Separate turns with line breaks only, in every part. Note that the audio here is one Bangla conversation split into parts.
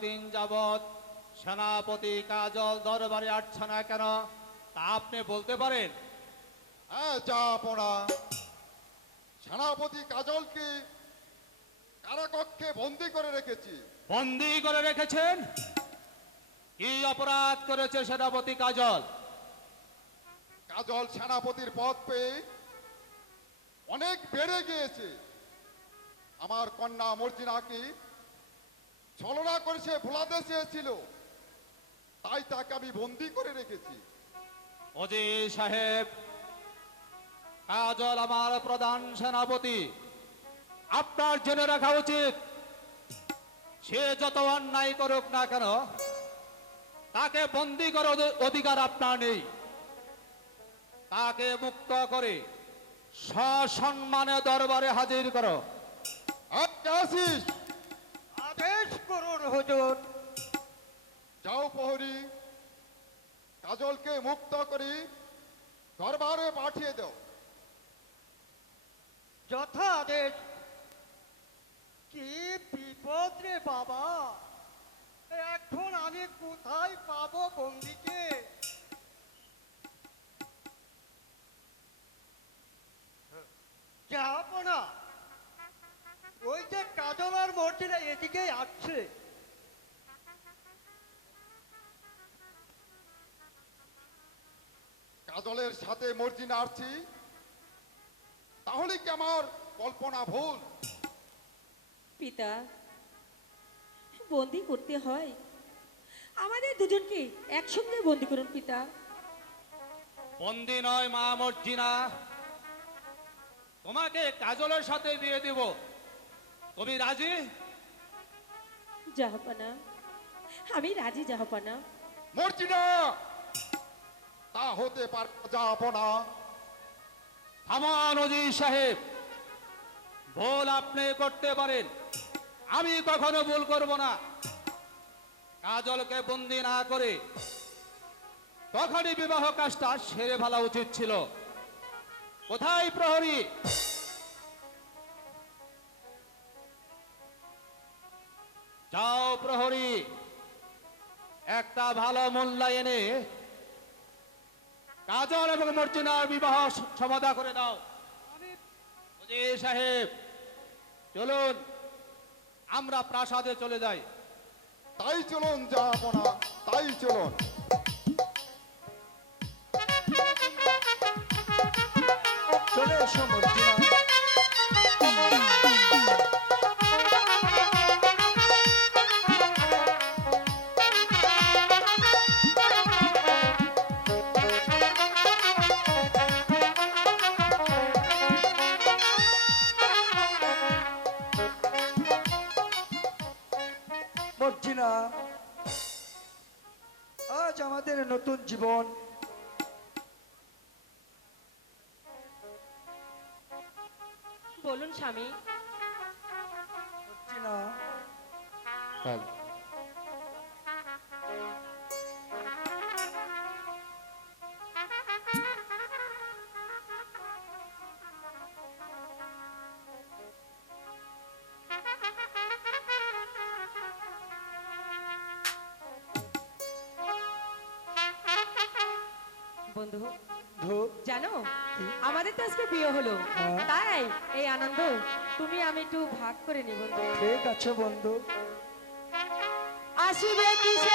দিন যাবৎ সেনাপতি কাজল দরবারে আসছে না কেন? তা আপনি বলতে পারেন।
হ্যাঁ যা পড়া। সেনাপতি কাজলকে কারাকক্ষে বন্দি করে রেখেছি।
বন্দি করে রেখেছেন? কি অপরাধ করেছে সেনাপতি কাজল?
কাজল সেনাপতির পদ পেয়ে অনেক বেড়ে গিয়েছে। আমার কন্যা মর্জিনাকে ছলনা করে সে ভোলাতে চেয়েছিল তাই তাকে আমি বন্দি করে রেখেছি।
অজি সাহেব কাজল আমার প্রধান সেনাপতি। আপনার জেনে রাখা উচিত সে যত অন্যায় করুক না কেন তাকে বন্দি করার অধিকার আপনার নেই। তাকে মুক্ত করে সসম্মানে দরবারে হাজির করো।
আর আসিস
করুন হুজুর।
যাও প্রহরী কাজলকে মুক্ত করি দরবারে পাঠিয়ে দাও।
যথা আদেশ কি বিপদ রে বাবা? এখন আমি কোথায় পাবো বন্দিকে?
কাজলের সাথে মর্জিনা আসছি তাহলে কি আমার কল্পনা ভুল?
পিতা বন্দি করতে হয়। আমাদের দুজনকে একসঙ্গে বন্দি করুন পিতা।
বন্দি নয় মা মর্জিনা তোমাকে কাজলের সাথে বিয়ে দিব। তুমি রাজি?
জাহাপানা আমি রাজি জাহাপানা।
মর্জিনা তা হতে পারে যাব না
থামান সাহেব, ভুল আপনি করতে পারেন। আমি কখনো ভুল করব না। কাজলকে বন্দি না করে তখনই বিবাহ কাজটা সেরে ফেলা উচিত ছিল। কোথায় প্রহরী? যাও প্রহরী, একটা ভালো মূল্যায়নে কাজল এবং মর্জিনার বিবাহ সমাধা করে দাও। সাহেব, চলুন, আমরা প্রাসাদে চলে যাই।
তাই চলুন, যাব না, তাই চলুন।
চলে এসো
বন্ধু। জানো আমাদের তো আজকে বিয়ে হলো।
হ্যাঁ।
তাই এই আনন্দ তুমি আমি একটু ভাগ করে নি বন্ধু।
ঠিক আছে বন্ধু।
আসিবে কিসের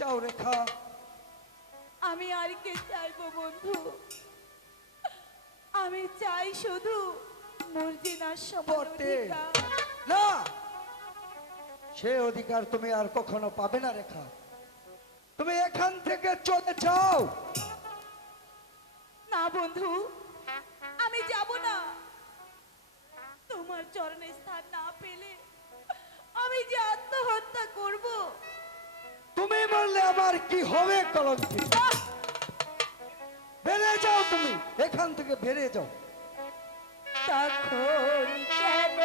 চাও রেখা।
আমি আর কে চাইব বন্ধু? আমি চাই শুধু মর্জিনার সমান
না সে অধিকার তুমি আর কখনো পাবে না রেখা। তুমি এখান থেকে চলে যাও।
না বন্ধু আমি যাব না। তোমার চরণে স্থান না পেলে আমি যে আত্মহত্যা করব।
তুমি বললে আমার কি হবে কলঙ্কি বেড়ে যাও তুমি এখান থেকে বেড়ে যাও।
তখন কেন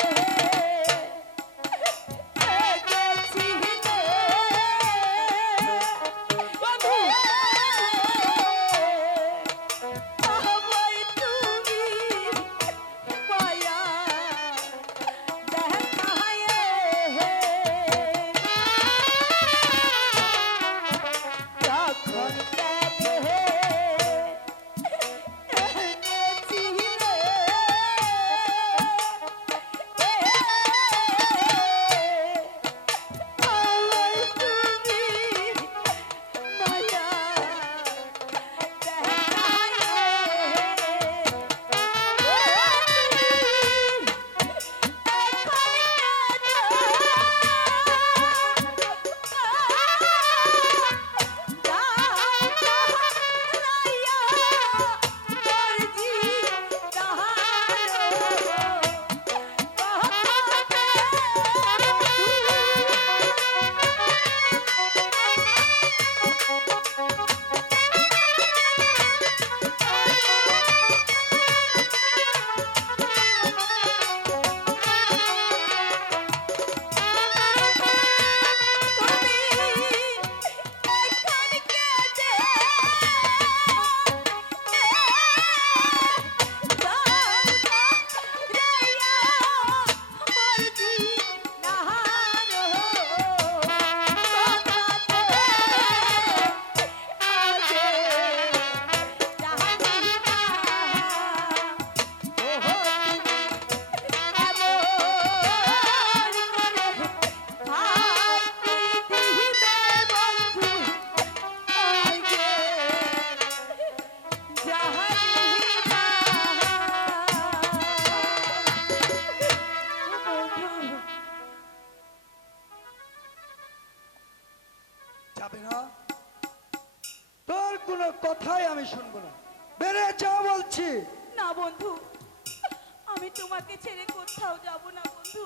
বন্ধু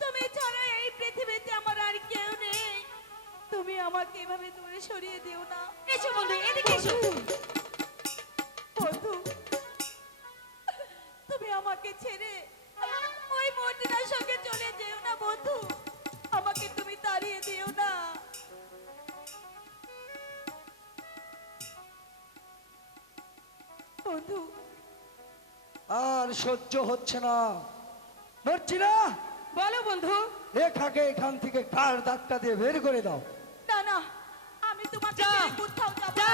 তুমি ছাড়া এই পৃথিবীতে আমার আর কেউ নেই। তুমি আমাকে এভাবে দূরে সরিয়ে দিও না।
এসো বন্ধু এদিকে এসো।
বন্ধু। তুমি আমাকে ছেড়ে ওই মর্দিনার সঙ্গে চলে যেও না বন্ধু। আমাকে তুমি তাড়িয়ে দিও না। বন্ধু।
আর সহ্য হচ্ছে না। নড়ছি না
বলো বন্ধু
রেখাকে এখান থেকে কার দাগটা দিয়ে বের করে দাও
না না আমি তোমাকে
যা।
ছেড়ে কোথাও যাব
যা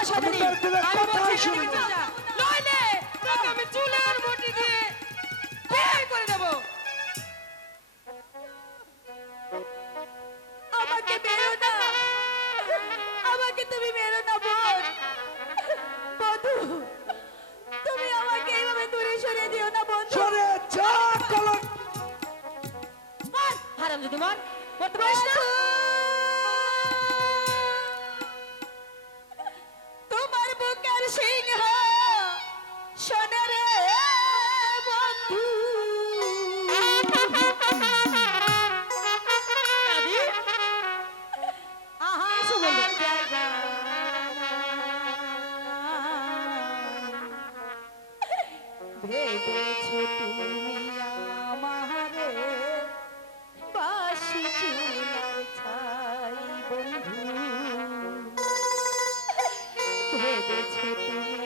না।
আমি বলছি। নইলে তোকে আমি চুলের মুঠি দিয়ে
তুমি আমারে বাসি চুলার ছাই বন্ধু। ভেবেছো তুমি